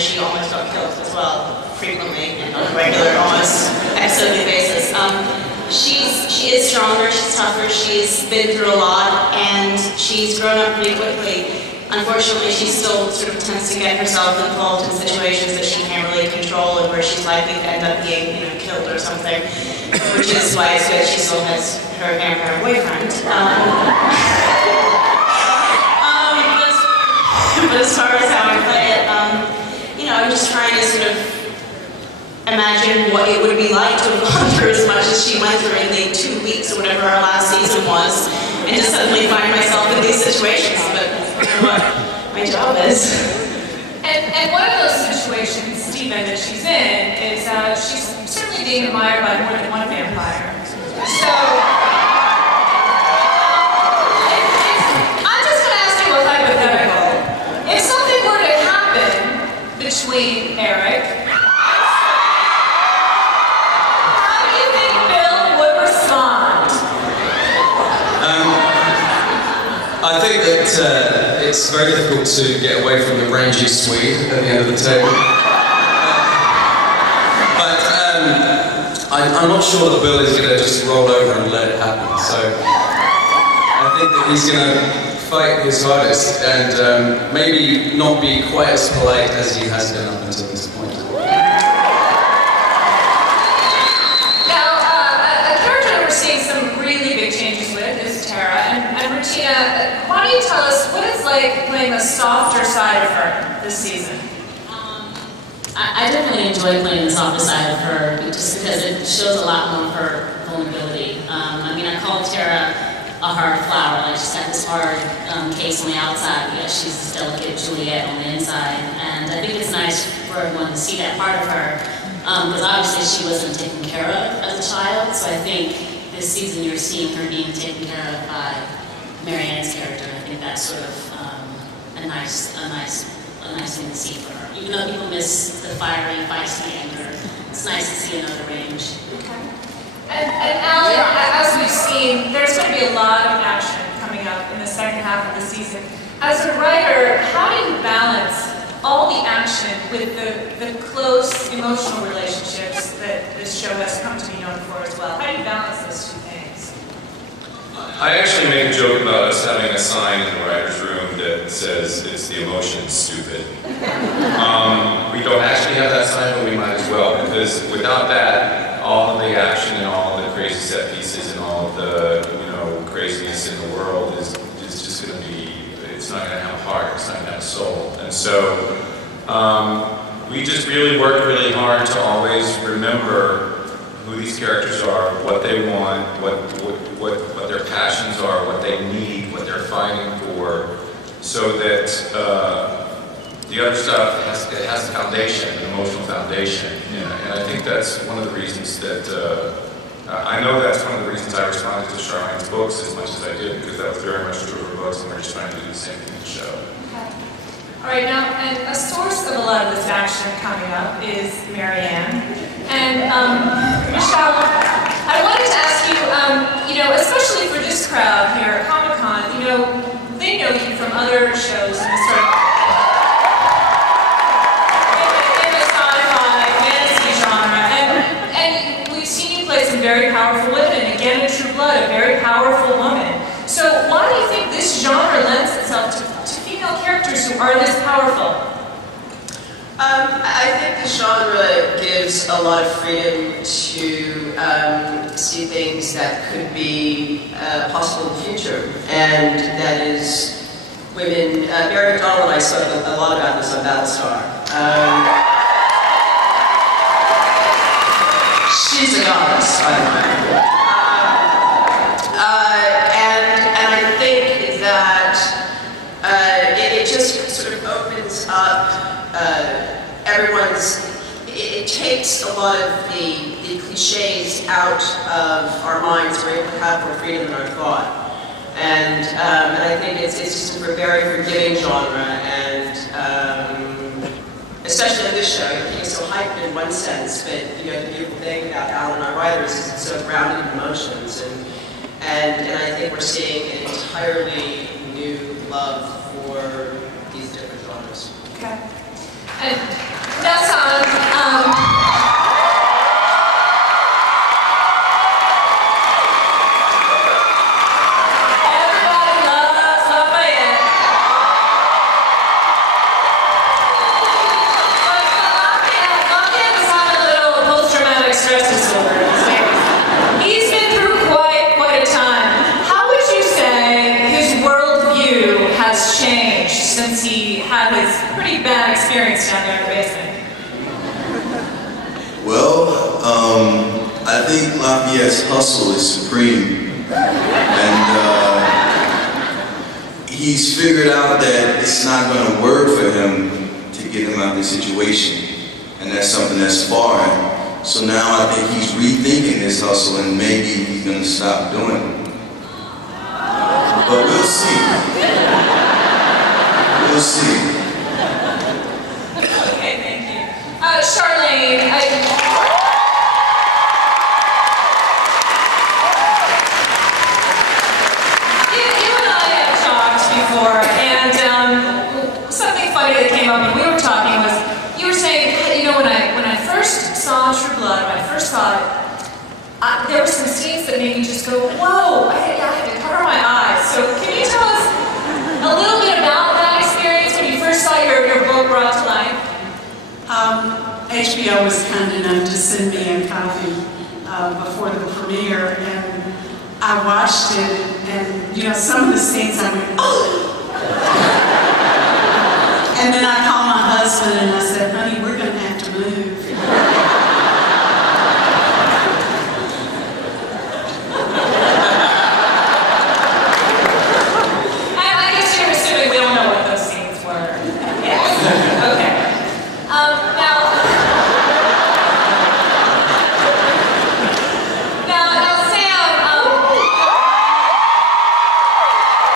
she almost got killed as well, frequently, and on a regular, almost episodic basis. She is stronger, she's tougher, she's been through a lot, and she's grown up pretty quickly. Unfortunately, she still sort of tends to get herself involved in situations that she can't really control and where she's likely to end up being, killed or something, which is why it's good she still has her vampire boyfriend. But as far as how I play it, I'm just trying to sort of imagine what it would be like to have gone through as much as she went through in the 2 weeks or whatever our last season was, and to suddenly find myself in these situations. But what my job is. And one of those situations, Stephen, that she's in is she's certainly being admired by more than one vampire. So I'm just going to ask you a hypothetical. If something were to happen between Eric, how do you think Bill would respond? I think that it's very difficult to get away from the rangy Swede at the end of the table. I'm not sure that Bill is going to just roll over and let it happen. So I think that he's going to fight his hardest and maybe not be quite as polite as he has been up until this point. Now, a character that we're seeing some really big changes with is Tara. And Martina, why don't you tell us what it's like playing the softer side of her this season? I definitely enjoy playing the softer side of her just because it shows a lot more of her vulnerability. I call Tara a hard flower. Like, she's got this hard case on the outside, but yet she's this delicate Juliet on the inside. And I think it's nice for everyone to see that part of her, because obviously she wasn't taken care of as a child. So I think this season you're seeing her being taken care of by Marianne's character. I think that's sort of a nice thing to see for her. Even though people miss the fiery, feisty anger, it's nice to see another range. Okay. And Alan, as we've seen, there's going to be a lot of action coming up in the second half of the season. As a writer, how do you balance all the action with the close emotional relationships that this show has come to be known for as well? How do you balance those two things? I actually make a joke about us having a sign in the writer's room that says it's the emotion stupid. We don't actually have that sign, but we might as well, because without that, all of the action and all of the crazy set pieces and all of the craziness in the world is just going to be, it's not going to have a heart, it's not going to have a soul. And so we just really work really hard to always remember who these characters are, what they want, what their passions are, what they need, what they're fighting for, so that the other stuff has a foundation, an emotional foundation. And I think that's one of the reasons that, I know that's one of the reasons I responded to Charlaine's books as much as I did, because that was very much true of her books, and we're just trying to do the same thing in the show. Okay. All right, now, and a source of a lot of this action coming up is Marianne. And Michelle, I wanted to ask you, especially for this crowd here at Comic-Con, they know you from other shows in the sort of in the sci-fi, fantasy genre, and we've seen you play some very powerful women, and again in True Blood, a very powerful woman. So why do you think this genre lends itself to female characters who are this powerful? I think the genre gives a lot of freedom to see things that could be possible in the future, and that is women. Mary McDonnell and I spoke a lot about this on Battlestar. She's a goddess, by the way. And I think that it just sort of opens up it takes a lot of the cliches out of our minds. We're able to have more freedom in our thought. And I think it's just a very forgiving genre, and especially in this show, it's so hyped in one sense, but the beautiful thing about Alan and our writers is it's so grounded in emotions, and I think we're seeing an entirely new love for these different genres. Okay. And That's on. Everybody loves Lafayette. But Lafayette was having a little post-traumatic stress disorder. He's been through quite a time. How would you say his worldview has changed since he had his pretty bad experience down there in the basement? Well, I think Lafayette's hustle is supreme, and he's figured out that it's not going to work for him to get him out of this situation, and that's something that's foreign. So now I think he's rethinking his hustle, and maybe he's going to stop doing it. But we'll see. We'll see. Okay, thank you. Charlene, you and I have talked before, and something funny that came up when we were talking was, you were saying, you know, when I first saw True Blood, when I first saw it, there were some scenes that made me just go, whoa, I had to cover my eyes. So can you tell us a little bit about that experience when you first saw your book brought to life? HBO was kind enough to send me a copy before the premiere, and I watched it, and you know, some of the scenes I went, oh! And then I called my husband, and